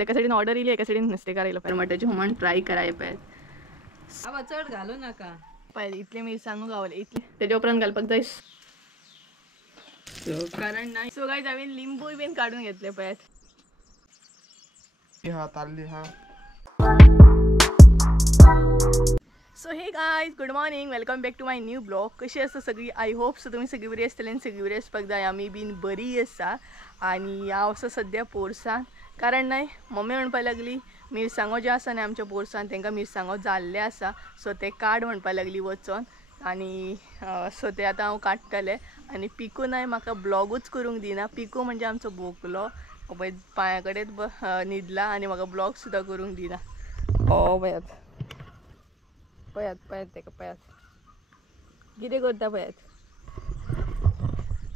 एका साईडीन ऑर्डर येयली एका साईडीन नुस्तेकार येयलो टमाट्याची हुमण ट्राय कराय पाहिजे चड घालू नाका पाहिजे इतले मिरसांगो गावले इतले त्याच्या उपरांत घालपाक जाय कारण नाही सो गाईज हांवें लिंबूय बीन काढून घेतले पळयात हा ताल्ली हा so hey guys good morning welcome back to my new blog कशी आसा सगळी आय होप सो तुम्ही सगळी बरी आसतली आनी सगळी बरी आसपाक जाय आमी बीन बरी आसा आनी हांव असो सद्या पोरसान कारण नाही मम्मी म्हणपाक लागली मिरसांगो जे आसा न्ही आमच्या पोरसान तांकां मिरसांगो जाल्ले आसा सो ते काड म्हणपाक लागली वचोन आनी सो ते आतां हांव काडटलें आनी पिकू नाय म्हाका ब्लॉगूच करूंक दिना पिकू म्हणजे आमचो बोकलो पळय पांया कडेन न्हिदला आनी म्हाका ब्लॉग सुद्दां करूंक दिना पळयात पळयात पळयात तेका पळयात कितें करता पळयात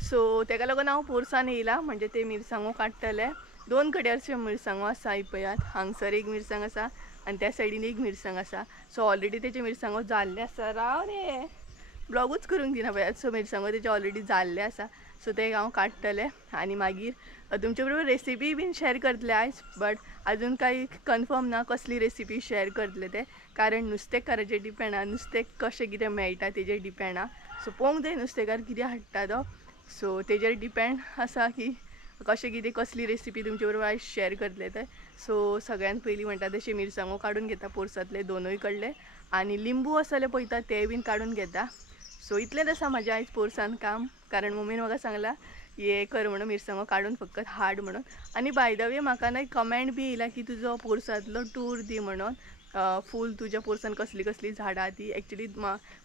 सो तेका लागून हांव पोरसान येयला म्हणजे ते मिरसांगो काडटले दोन कडेरचे मिरसांगो आसा ही पळयात हांगसर एक मिरसांग आसा आनी त्या सायडीन एक मिरसांग आसा सो ऑलरेडी तेचे मिरसांगो जाल्ले आसा राव रे ब्लॉगूच करूंक दिना पळयात सो मिरसांगो तेचे ऑलरेडी जाल्ले आसा सो ते हांव काडटले आनी मागीर तुमचे बरोबर रेसिपी बीन शेअर करतले आयज बट अजून काही कन्फर्म ना कसली रेसिपी शेअर करतले ते कारण नुस्तेकाराचेर डिपेंड आहा नुस्तें कशें कितें मेळटा तेजेर डिपेंड आहा सो पळोवंक जाय नुस्तेकार कितें हाडटा तो सो तेजेर डिपेंड आसा की कशें कितें कसली रेसिपी तुमचे बरोबर आयज शेअर करतले ते सो सगळ्यात पयलीं म्हणटा तशें मिरसांगो काडून घेता पोरसांतले दोनूय कडले आनी लिंबू आसले पळयता ते बीन काडून घेता सो इतलेंच आसा म्हाजें आयज पोरसान काम कारण मम्मीन म्हाका सांगला ये कर म्हणून मिरसांगो काडून फक्त हाड म्हणून आनी बाय द वे म्हाका ना कमेंट बी येयला की तुजो पोरसांतलो टूर दी म्हणून फूल तुज्या पोरसान कसली कसली झाडां ती एक्चुली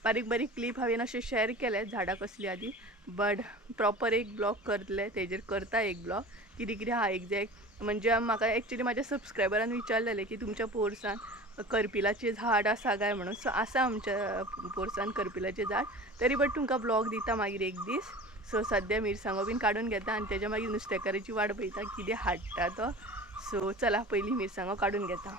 बारीक बारीक क्लिप हांवें अशें शेअर केले झाडां कसली आहा ती बट प्रॉपर एक ब्लॉग करतले तेजेर करता एक ब्लॉग कितें कितें आहा एग्जॅक्ट म्हणजे म्हाका एक्चुली म्हाज्या सबस्क्रायबरान विचारलेलें की तुमच्या पोरसान करपिलाचें झाड आसा काय म्हणून सो आसा आमच्या पोरसान करपिलाचें झाड तरी बट तुमकां ब्लॉग दिता मागीर एक दीस सो सद्या मिरसांगो बीन काडून घेता आनी तेज्या मागीर नुस्तेकाराची वाट पळयता कितें हाडटा तो सो चला पयलीं मिरसांगो काडून घेता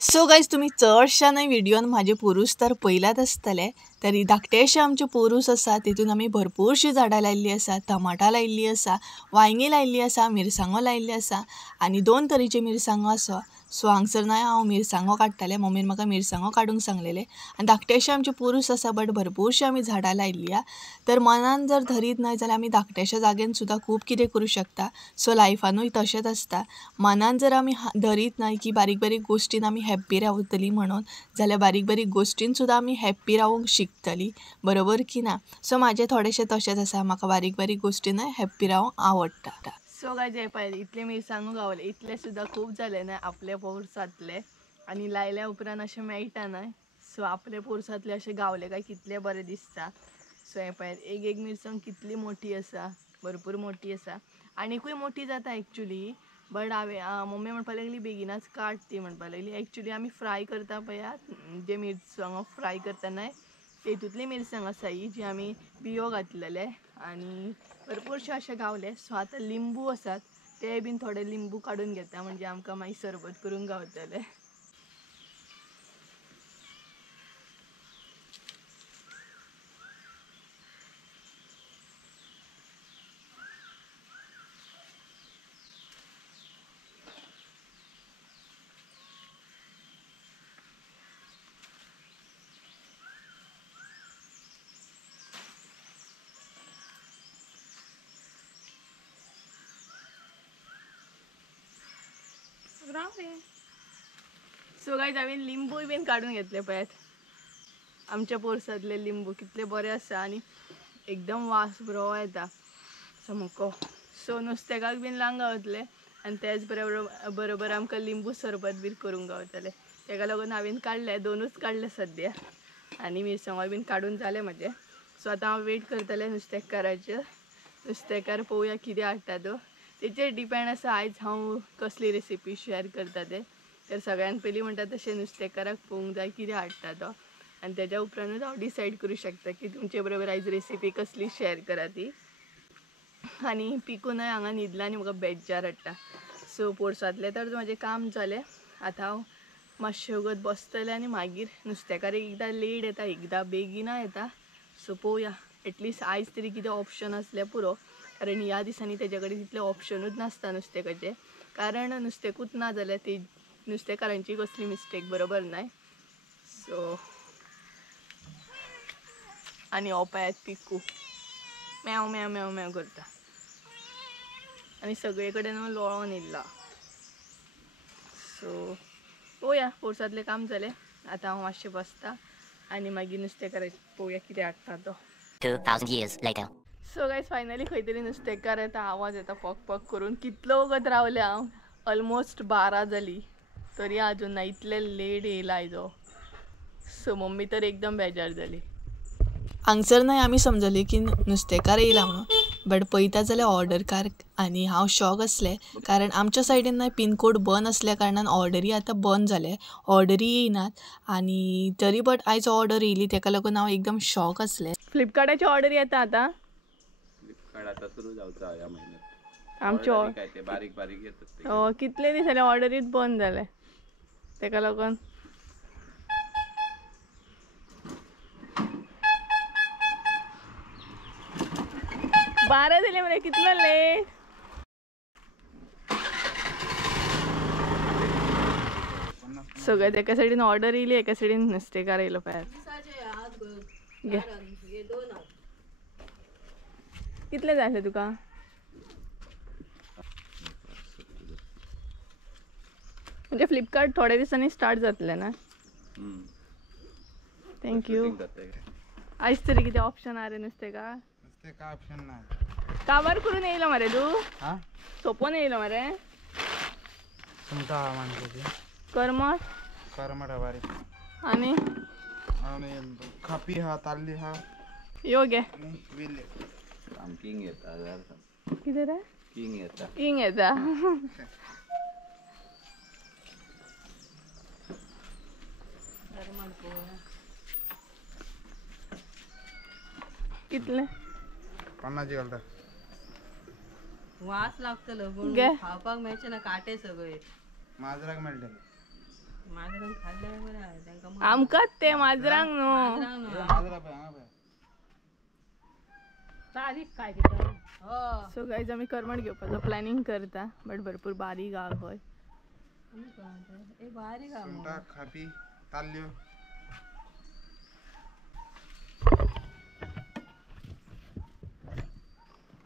सो गायज तुम्ही चडशा न्हय व्हिडिओन म्हाजे पोरूस तर पयल्यात आसतले तरी धाकटेशे आमचे पोरूस आसा तितून आमी भरपूरशीं झाडां लायिल्लीं आसा टमाटां लायिल्लीं आसा वांयगी लायिल्लीं आसा मिरसांगो लायिल्ली आसा आनी दोन तरेचे मिरसांगो आसा सो हांगसर न्हय हांव मिरसांगो काडटलें मम्मीन म्हाका मिरसांगो काडूंक सांगलेले आनी धाकटेशे आमचे पोरूस आसा बट भरपूरशीं आमी झाडां लायिल्लीं तर मनान जर धरीत न्हय जाल्यार आमी धाकट्याशा जाग्यान सुद्दां खूब कितें करूं शकता सो लायफानूय तशेंच आसता मनान जर आमी धरीत न्हय की बारीक बारीक गोश्टीन आमी हॅप्पी रावतली म्हणून जाल्यार बारीक बारीक गोश्टीन सुद्दां आमी हॅप्पी रावूंक शिकतली बरोबर की ना सो म्हाजें थोडेशें तशेंच आसा म्हाका बारीक बारीक गोश्टीन हॅप्पी रावूंक आवडटा सो गायज हे पळय इतले मिरसांगो गावले इतले सुद्दां खूब जाले न्हय आपल्या पोरसांतले आनी लायल्या उपरांत अशें मेळटा न्हय सो आपले पोरसांतले अशें गावले काय कितले बरें दिसता सो हे पळय एक एक मिरसांग कितली मोठी आसा भरपूर मोठी आसा आनीकूय मोठी जाता एक्चुली बट हांवें मम्मी म्हणपाक लागली बेगिनाच काड ती म्हणपाक लागली एक्चुली आमी फ्राय करता पळयात जे मिरसांगो फ्राय करता न्हय तेतूंतली मिरसांग आसा ही जी आमी बियो घातलेले आनी भरपूरशे अशे गावले सो आतां लिंबू आसात ते बीन थोडे लिंबू काडून घेता म्हणजे आमकां मागीर सरबत करूंक गावतले सो गायज हांवें लिंबूय बीन काडून घेतले पळयात आमच्या पोरसांतले लिंबू कितले बरे आसा आनी एकदम वास बरो येता सामको सो नुस्तेकाक बीन लावंक गावतले आनी तेच बरोबर आमकां लिंबू सरबत बीन करूंक गावतले तेका लागून हांवें काडले दोनूच काडले सद्या आनी मिरसांगो बीन काडून जाले म्हाजे सो आतां हांव वेट करतलें नुस्तेकाराचेर नुस्तेकार पळोवया कितें हाडटा तो तेचेर डिपेंड आसा आयज हांव कसली रेसिपी शेअर करता ते तर सगळ्यात पयलीं म्हणटा तशें नुस्तेकाराक पळोवंक जाय कितें हाडटा तो आनी तेज्या उपरांतूच हांव डिसायड करूं शकता की तुमचे बरोबर आयज रेसिपी कसली शेअर करा ती आनी पिकून हांगा न्हिदला आनी म्हाका बेज्जार हाडटा सो पोरसांतलें तर म्हाजें काम जालें आतां हांव मातशें उगत बसतलें आनी मागीर नुस्तेकार एकदां लेट येता एकदां बेगिना येता सो पळोवया एटलिस्ट आयज तरी कितें ऑप्शन आसल्यार पुरो कारण ह्या दिसांनी तेजे कडेन तितलें ऑप्शनूच नासता नुस्तेकाचें कारण नुस्तेंकूच ना जाल्यार ती नुस्तेकारांची कसली मिस्टेक बरोबर नाही. सो आणि हो पळयात पिकू म्याव म्याव म्याव म्याव करता आणि सगळे कडेन लोळोन येयला. सो पळोवया पोरसांतलें काम जालें. आतां हांव मातशें बसता आनी मागीर नुस्तेकार पळोवया कितें हाडटा तो. 2,000 years later. So guys finally खंय तरी नुस्तेकार येता, आवाज येता पक पक करून. कितलो वगत रावले हांव, ऑलमोस्ट 12 जाली तरी अजून ना. इतले लेट येयला आयजो. सो मम्मी तर एकदम बेजार जाली. हांगसर न्हय आमी समजली की नुस्तेकार येयला म्हणून, बट पळयता जाल्यार ऑर्डरकार. आनी हांव शॉक आसलें कारण आमच्या सायडीन न्हय पिनकोड बंद असल्या कारणान ऑर्डरी आतां बंद जाले, ऑर्डरी येयनात. आनी तरी बट आयज ऑर्डर येयली तेका लागून हांव एकदम शॉक आसलें. फ्लिपकार्टाची ऑर्डर येता आतां. फ्लिपकार्ट आता सुरू जावचा ह्या महिन्यात. आमच्यो काय ते बारीक बारीक येतात ते. कितले दीस जाले ऑर्डरीच बंद जाले तेका लागून. बारा जाले मरे, कितलो लेट. सगळ्यात एका सायडीन ऑर्डर येयली, एका सायडीन नुस्तेकार येयलो पळयात. घे. कितले जाय आसले तुका? म्हणजे फ्लिपकार्ट थोड्या दिसांनी स्टार्ट जातले ना. थँक्यू. आयज तरी कितें ऑप्शन आहा रे नुस्तेकार? काय ऑप्शन नाही. काबार करून येयलो मरे तू. हा सोपोन येयलो मरे. सुंगटा हा माणसाची करमट करमट हा बारीक आणि खापी हा ताल्ली हा यो घे. आणि वेल्ले. किंग येता जरा. कितें रे? किंग येता. किंग येता. कितले? 50 घालता. वास लागतलो पण घे. खावपाक मेळचे ना, काटे सगळे. माजराक मेळटले. माजरांक खाल्ले बरं आहे, तांकां आमकांच ते माजरांक न्हू. माजरांक न्हू. माजरा पळय हांगा पळय. बारीक काय कितें? हो. सो गायज आमी करमट घेवपाचो प्लॅनिंग करता, बट भरपूर बारीक आहा खंय. ए बारीक हा सुंगटा खापी ताल्ल्यो.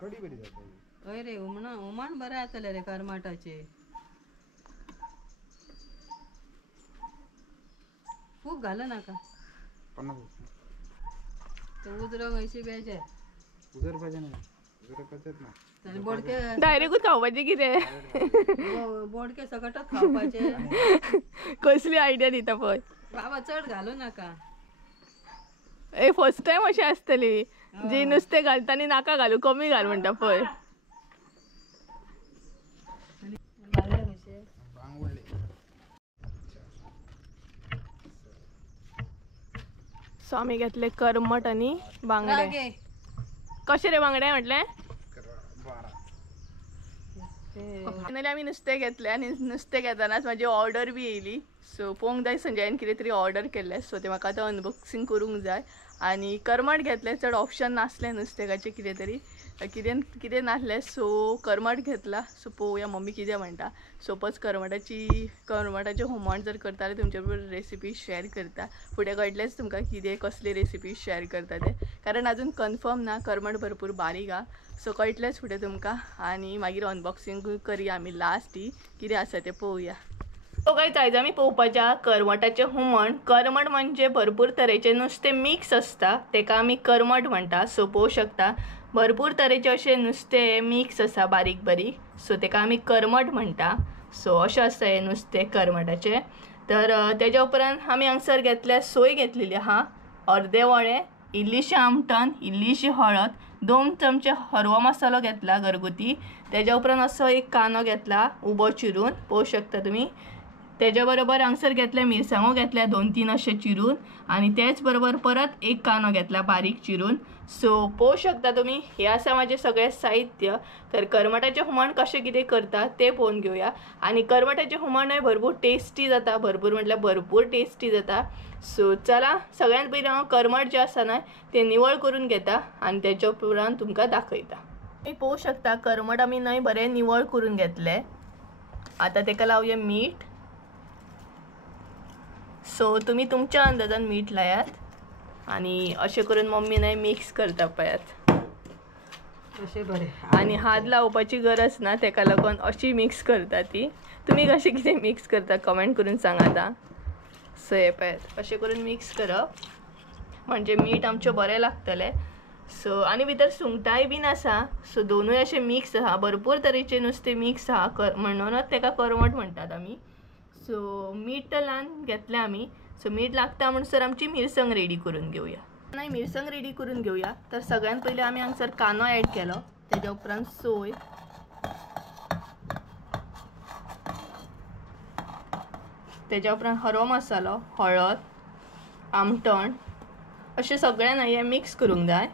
कडी बरी जाता. हय रे, हुमण बरें जातले रे करमाटाचे. खूब घाल नाका. 50 ते उजरंग अशी बेजे. उजर पाहिजे ना. उजर पाहिजेत ना. आनी बोडके डायरेक्टूच खावपाचें कितें? बोडके सकटच खावपाचे. कसली आयडिया दिता पळय. बाबा चड घालू नाका. ए फर्स्ट टायम अशी आसतली जी नुस्तें घालता आनी नाका घालू, कमी घाल म्हणटा पळय. घालले कशे? बांगुडले. सो आमी घेतले करमट आनी बांगडे. घे. कशे रे बांगडे म्हटले? 12. फायनली आमी नुस्तें घेतलें आनी नुस्तें घेतानाच म्हाजी ऑर्डर बी येयली. सो पळोवंक जाय संजयान कितें तरी ऑर्डर केल्लें, सो तें म्हाका आतां अनबॉक्सिंग करूंक जाय. आनी करमट घेतलें, चड ऑप्शन नासलें नुस्तेकाचें कितें तरी, कितें नासलें. सो करमट घेतला. सो पळोवया मम्मी कितें म्हणटा. सपोज करमटाचें हुमण जर करता जाल्यार तुमचे बरोबर रेसिपी शेअर करता. फुडें कळटलेंच तुमकां कितें कसली रेसिपी शेअर करता तें, कारण अजून कन्फर्म ना. करमट भरपूर बारीक आहा, सो कळटलेंच फुडें तुमकां. आनी मागीर अनबॉक्सिंग करया आमी लास्ट ही कितें आसा तें पळोवया. सो गायज आयज आमी पळोवपाच्या करमटाचें हुमण. करमट म्हणजे भरपूर तरेचें नुस्तें मिक्स आसता, तेका आमी करमट म्हणटा. सो पळोवं शकता भरपूर तरेचे अशें नुस्तें मिक्स आसा बारीक बारीक, सो तेका आमी करमट म्हणटा. सो अशें आसता हें नुस्तें करमटाचें. तर तेज्या उपरांत आमी हांगसर घेतल्या सोय घेतलेली आहा, अर्दे वळे, इल्लीशी आमटण, इल्लीशी हळद, 2 चमचे हरवो मसालो घेतला घरगुती. तेज्या उपरांत असो एक कांदो घेतला उबो चिरून, पळोवं शकता तुमी. तेज्या बरोबर हांगसर घेतल्या मिरसांगो घेतल्या 2-3 अशे चिरून, आनी तेच बरोबर परत एक कांदो घेतला बारीक चिरून. सो पळोवं शकता तुमी हे आसा म्हाजें सगळें साहित्य. तर करमटाचें हुमण कशें कितें करता तें पळोवन घेवया. आनी करमटाचें हुमणूय भरपूर टेस्टी जाता, भरपूर म्हटल्यार भरपूर टेस्टी जाता. सो चला सगळ्यांत पयलीं हांव करमट जें आसा न्हय तें निवळ करून घेता आनी तेच्या उपरांत तुमकां दाखयता. पळोवं शकता करमट आमी न्हय बरें निवळ करून घेतलें आता तेका लावूया मीठ. सो तुम्ही तुमच्या अंदाजान मीठ लायात आणि अशें करून मम्मी नाही मिक्स करता पळयात. असे बरे. आणि हात लावपाची गरज ना, तेका लागून अशी मिक्स करता ती. तुम्ही कशी कितें मिक्स करता कमेंट करून सांगा आता. सो हे पळयात अशें करून मिक्स करप म्हणजे मीठ आमचें बरें लागतलें. सो आणि भितर सुंगटाय बीन आसा. सो दोनूय अशें मिक्स आहा. भरपूर तरेचे नुस्तें मिक्स आहा म्हणूनच तेका करमट म्हणटात आमी. सो मीठ तर ल्हान घेतलें आमी. सो मीठ लागता म्हणसर आमची मिरसांग रेडी करून घेवया. नाही मिरसांग रेडी करून घेवया. तर सगळ्यात पयलीं आमी हांगसर कांदो ॲड केलो. तेज्या उपरांत सोय, तेज्या उपरांत हरो मसालो, हळद, आमटण अशें सगळ्यां हे मिक्स करूंक जाय.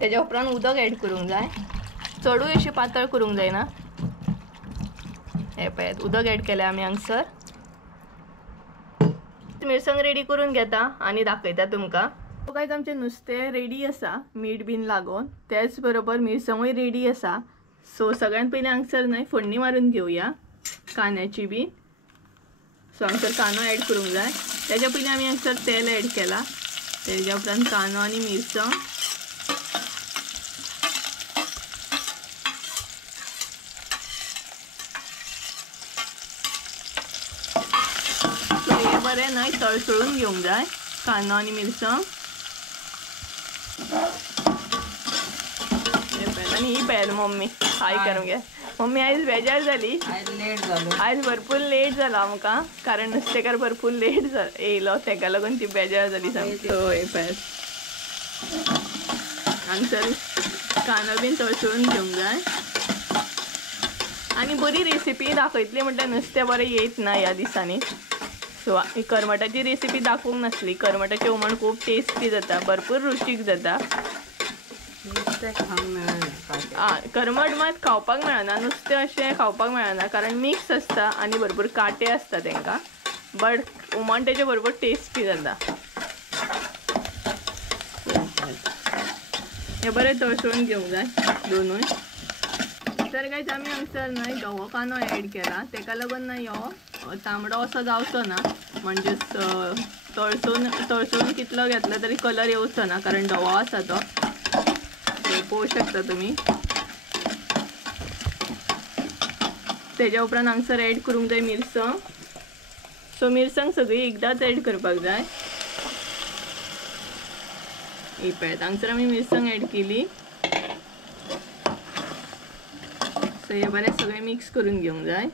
तेज्या उपरांत उदक ॲड करूंक जाय. चडूय अशें पातळ करूंक जायना. हे पळयात उदक ॲड केलें आमी हांगसर. मिरसांग रेडी करून घेता आणि दाखयता तुमकां. गायज आमचें नुस्तें रेडी आसा मीठ बीन लागून. त्याच बरोबर मिरसांगूय रेडी आसा. सो सगळ्यात पयलीं हांगसर न्हय फोडणी मारून घेवया कांद्याची बी. सो हांगसर कांदो ॲड करूंक जाय. तेज्या पयलीं आमी हांगसर तेल ॲड केला. तेज्या उपरांत कांदो आनी मिरसांग. सो हे बरें न्हय तळसळून घेवंक जाय कांदो आनी मिरसांग. आणि ही पळय मम्मी हाय करूंक घे. मम्मी आयज बेजार जाली. आज लेट झालो. आज भरपूर लेट जाला आमकां कारण नुस्तेकार भरपूर लेट येयलो तेका लागून ती बेजार जाली सामकी. सो हे पळय हांगसर कांदो बीन तळसळून घेवंक जाय. आणि बरी रेसिपी दाखयतली म्हटल्यार नुस्तें बरें येयत ना ह्या दिसांनी. सो करमटाची रेसिपी दाखोवंक नासली. करमटाचें हुमण खूब टेस्टी जाता, भरपूर रुचीक जाता. नुस्तें खावंक मेळना. करमट मात खावपाक मेळना, नुस्तें अशें खावपाक मेळना कारण मिक्स आसता आनी भरपूर काटे आसता तेंकां. बट हुमण तेजे भरपूर टेस्टी जाता. हे बरें तळसळून घेवंक जाय दोनूय. तर गायज आमी हांगसर न्हय धवो कांदो ॲड केला. तेका लागून न्हय हो तांबडो असो जावचो ना. म्हणजे तळसळून कितलो घेतलो तरी कलर येवचो ना कारण धवो आसा तो. पळोवंक शकता तुम्ही. तेज्या उपरांत हांगसर ॲड करूंक जाय मिरसांग. सो मिरसांग सगळी एकदांच ॲड करपाक जाय. ही पळयात हांगसर आमी मिरसांग ॲड केली. सो हे बरें सगळें मिक्स करून घेवंक जाय.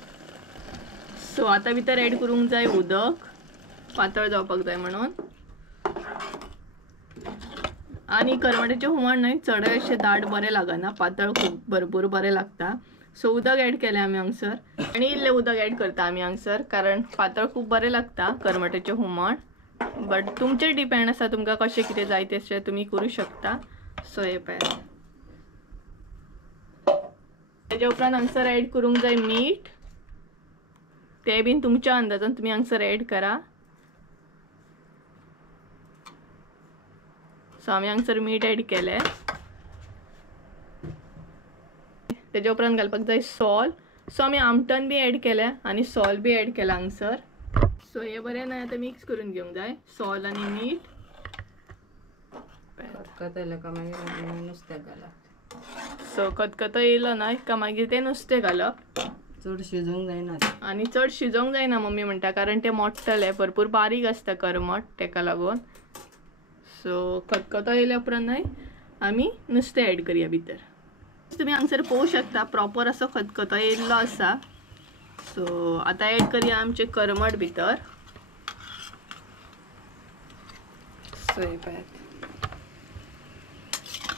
सो आतां भितर ॲड करूंक जाय उदक पातळ जावपाक जाय म्हणून. आणि करमटाचें हुमण न्हय चडय अशें दाट बरें लागना, पातळ खूब भरपूर बरें लागता. सो उदक ॲड केलें आमी हांगसर आनी इल्लें उदक ॲड करता आमी हांगसर कारण पातळ खूब बरें लागता करमटाचें हुमण. बट तुमचेर डिपेंड आसा तुमकां कशें कितें जाय तशें तुमी करूं शकता. सो हे पळयात तेज्या उपरांत हांगसर ॲड करूंक जाय मीठ. तें बीन तुमच्या अंदाजान तुमी हांगसर ॲड करा. सो आमी हांगसर मीठ ॲड केलें. तेज्या उपरांत घालपाक जाय सॉल्ट. सो आमी आमटण बी ॲड केलें आनी सॉल्ट बी ॲड केलां हांगसर. सो हे बरें न्हय आतां मिक्स करून घेवंक जाय सॉल्ट आनी मीठ. खतखतेलें का मागीर नुस्तें घालप. सो खतखतो येयलो न्हय का मागीर तें नुस्तें घालप. चड शिजोवंक जायना. आनी चड शिजोवंक जायना मम्मी म्हणटा कारण तें मोडटलें भरपूर बारीक आसता करमट तेका लागून. सो खतखतो येयल्या उपरांत न्हय आमी नुस्तें ॲड करया भितर. तुमी हांगसर पळोवंक शकता प्रॉपर असो खतखतो येयल्लो आसा. सो आतां ॲड करया आमचें करमट भितर. सो हे पळयात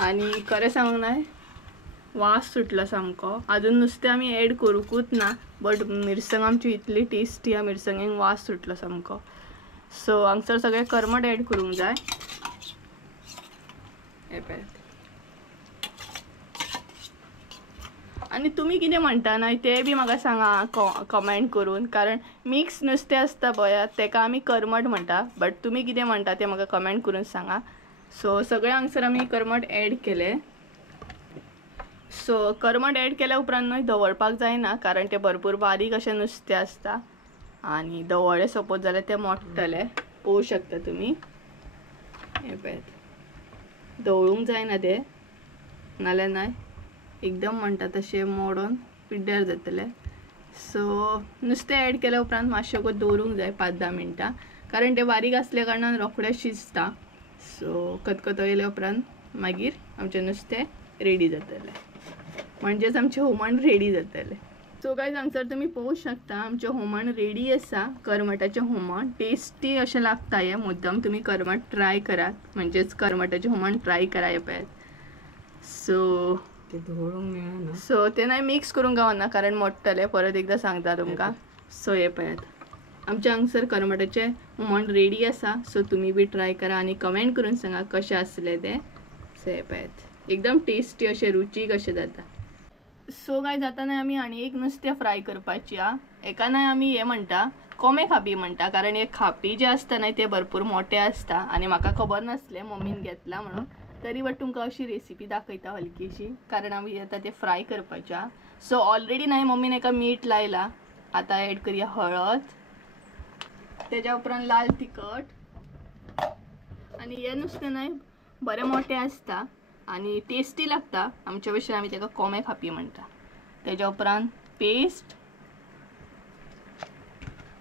आनी खरें सांगूंक न्हय वास सुटलो सामको. आजून नुस्तें आमी ॲड करूंकूच ना बट मिरसांग आमची इतली टेस्टी ह्या मिरसांगेक वास सुटलो सामको. सो हांगसर सगळें करमट ॲड करूंक जाय. हे पळयात आनी तुमी कितें म्हणटा न्हय तें बी म्हाका सांगा कमेंट करून कारण मिक्स नुस्तें आसता पळयात तेका आमी करमट म्हणटा. बट तुमी कितें म्हणटा तें म्हाका कमेंट करून सांगा. सो सगळे हांगसर आमी करमट ॲड केले. सो करमट ॲड केल्या उपरांत न्हय दवळपाक जायना, कारण ते भरपूर बारीक अशें नुस्तें आसता आनी दवळ्ळे सपोज जाल्यार ते मोडटले. पळोवं शकता तुमी. हे पळयात, दवळूंक जायना ते, नाल्यार नाय एकदम म्हणटा तशें मोडून पिड्ड्यार जातले. सो नुस्तें ॲड केल्या उपरांत मातशें वगत दवरूंक जाय 5-10 मिनटां, कारण ते बारीक आसल्या कारणान रोखडें शिजता. सो खतखतयल्या उपरांत मागीर आमचें नुस्तें रेडी जातलें, म्हणजेच आमचें हुमण रेडी जातलें. सो गायज हांगसर तुमी पळोवंक शकता आमचें हुमण रेडी आसा. करमटाचें हुमण टेस्टी अशें लागता. हें मुद्दम तुमी करमट ट्राय करात, म्हणजेच करमटाचें हुमण ट्राय करा. हे पळयात. सो ते धुवळूंक मेळना. सो ते नाही मिक्स करूंक गावना, कारण मोडटले. परत एकदा सांगता तुमकां. सो हे पळयात, आमच्या हांगसर करमटाचें हुमण रेडी आसा. सो तुमी बी ट्राय करा आनी कमेंट करून सांगा कशें आसलें तें. सो हे पळयात, एकदम टेस्टी अशें रुचीक अशें जाता. सो गायज आतां न्हय आमी आनी एक नुस्तें फ्राय करपाची आहा. हेका न्हय आमी हें म्हणटा कोंबे खापी म्हणटा, कारण हे खापी जे आसता न्हय ते भरपूर मोठे आसता आनी म्हाका खबर नासलें, मम्मीन घेतला म्हणून. तरी बट तुमकां अशी रेसिपी दाखयता हलकीशी, कारण आमी आतां ते फ्राय करपाचे आहा. सो ऑलरेडी न्हय मम्मीन एका मीठ लायला. आतां ॲड करूया हळद, तेज्या उपरांत लाल तिखट. आनी हे नुस्तें न्हय बरें मोठें आसता आनी टेस्टी लागता. आमच्या भशेन आमी तेका कोंबे खापी म्हणटा. तेज्या उपरांत पेस्ट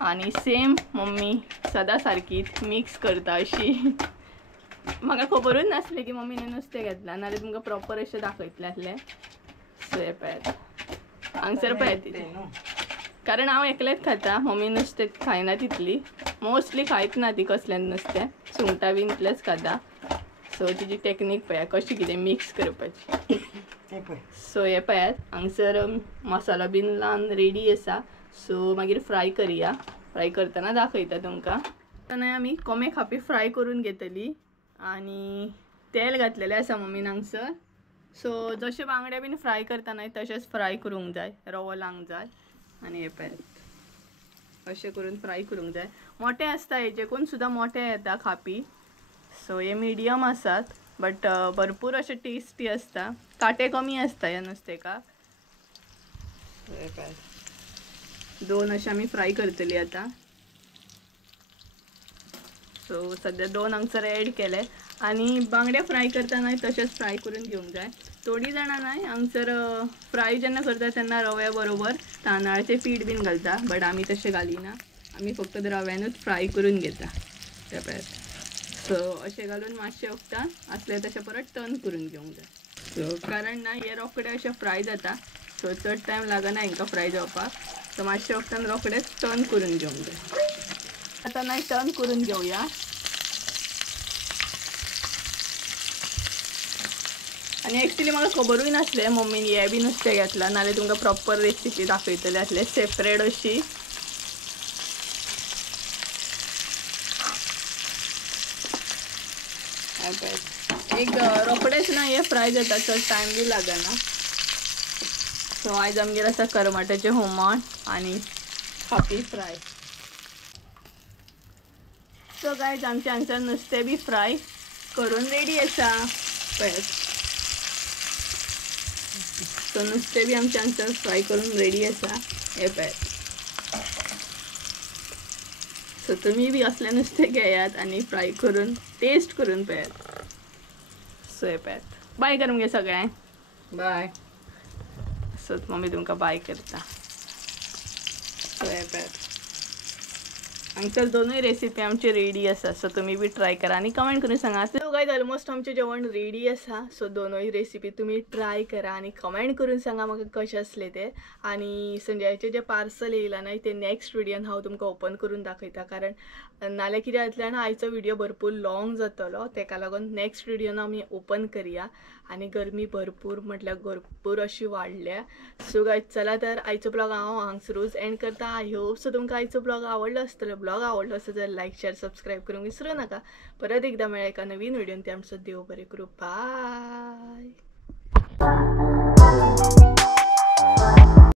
आनी सेम मम्मी सदां सारकीच मिक्स करता अशी. म्हाका खबरूच नासलें की मम्मीन नुस्तें घेतलां, नाल्यार तुमकां प्रॉपर अशें दाखयतलें आसलें. सो हे पळयात, हांगसर पळयात, कारण हांव एकलेंच खाता. मम्मी नुस्तें खायना तितली, मोस्टली खायत ना ती कसलें नुस्तें, सुंगटां बीन इतलेंच खाता. सो तिची टॅक्नीक पळया कशी कितें मिक्स करपाची. सो हे पळयात, हांगसर मसालो बीन लावन रेडी आसा. सो मागीर फ्राय करुया. फ्राय करतना दाखयता तुमकां. आतां आमी कोंबे खापी फ्राय करून घेतली आनी तेल घातलेलें आसा मम्मीन हांगसर. सो जशें बांगडे बीन फ्राय करता न्हय तशेंच फ्राय करूंक जाय, रवो लावंक जाय. आनी हे पळयात, अशें करून फ्राय करूंक जाय. मोठे आसता, हेजेकून सुद्दां मोठे येता खापी. सो हे मिडियम आसात बट भरपूर अशे टेस्टी आसता. काटे कमी आसता ह्या नुस्तेका. हे पळयात, 2 अशें आमी फ्राय करतली आतां. सो सद्या 2 हांगसर ॲड केले आनी बांगडे फ्राय करतना तशेंच फ्राय करून घेवंक जाय. थोडी जाणां न्हय हांगसर फ्राय जेन्ना करता तेन्ना रव्या बरोबर तांदळाचें पीठ बीन घालता, बट आमी तशें घालिना. आमी फक्त रव्यानूच फ्राय करून घेता. हे पळयात. सो अशें घालून मातशें वखदां आसलें तशें परत टर्न करून घेवंक जाय. सो कारण ना हे रोखडे अशें फ्राय जाता, सो चड टायम लागना हांकां फ्राय जावपाक. सो मातशें वखदान रोखडेच टर्न करून घेवंक जाय. आतां ना टर्न करून घेवया. आनी एक्चुली म्हाका खबरूय नासलें मम्मीन हे बी नुस्तें घेतलां, नाल्यार तुमकां प्रॉपर रेसिपी दाखयतलें आसलें सेपरेट अशी. एक रोखडेच ना हे फ्राय जाता, चड टायम बी लागना. सो आयज आमगेर आसा करमटाचें हुमण आनी खापी फ्राय. सो गायज आमचें हांगसर नुस्तें बी फ्राय करून रेडी आसा. पळयात, सो नुस्तें बी आमचें हांगसर फ्राय करून रेडी आसा. हे पळयात. सो तुमी बी असलें नुस्तें घेयात आनी फ्राय करून टेस्ट करून पळयात. सो हे पळयात, बाय कर मगे सगळ्यांक. बाय. सो मम्मी तुमकां बाय करता. सो हे पळयात, हांगसर दोनूय रेसिपी आमची रेडी आसा. सो तुमी बी ट्राय करा आनी कमेंट करून सांगा. सो गायज ऑलमोस्ट आमचें जेवण रेडी आसा. सो दोनूय रेसिपी तुमी ट्राय करा आनी कमेंट करून सांगा म्हाका कशें आसलें तें. आनी संजयाचें जें पार्सल येयलां न्हय तें नेक्स्ट व्हिडियोन हांव तुमकां ओपन करून दाखयता, कारण नाल्यार कितें जातलें आयचो व्हिडियो भरपूर लॉंग जातलो, तेका लागून नेक्स्ट व्हिडियोन आमी ओपन करया. आनी गरमी भरपूर म्हटल्यार भरपूर अशी वाडल्या. सो गायज चला तर आयचो ब्लॉग हांव हांगसरूच एंड करता. आय होप सो तुमकां आयचो ब्लॉग आवडलो आसतलो. ब्लॉग आवडलो आसत जाल्यार लायक शेअर सबस्क्राईब करूंक विसरूं नाका. परत एकदा मेळ्या एका नवीन व्हिडियोन. ते आमचो देव बरें करूं. बाय.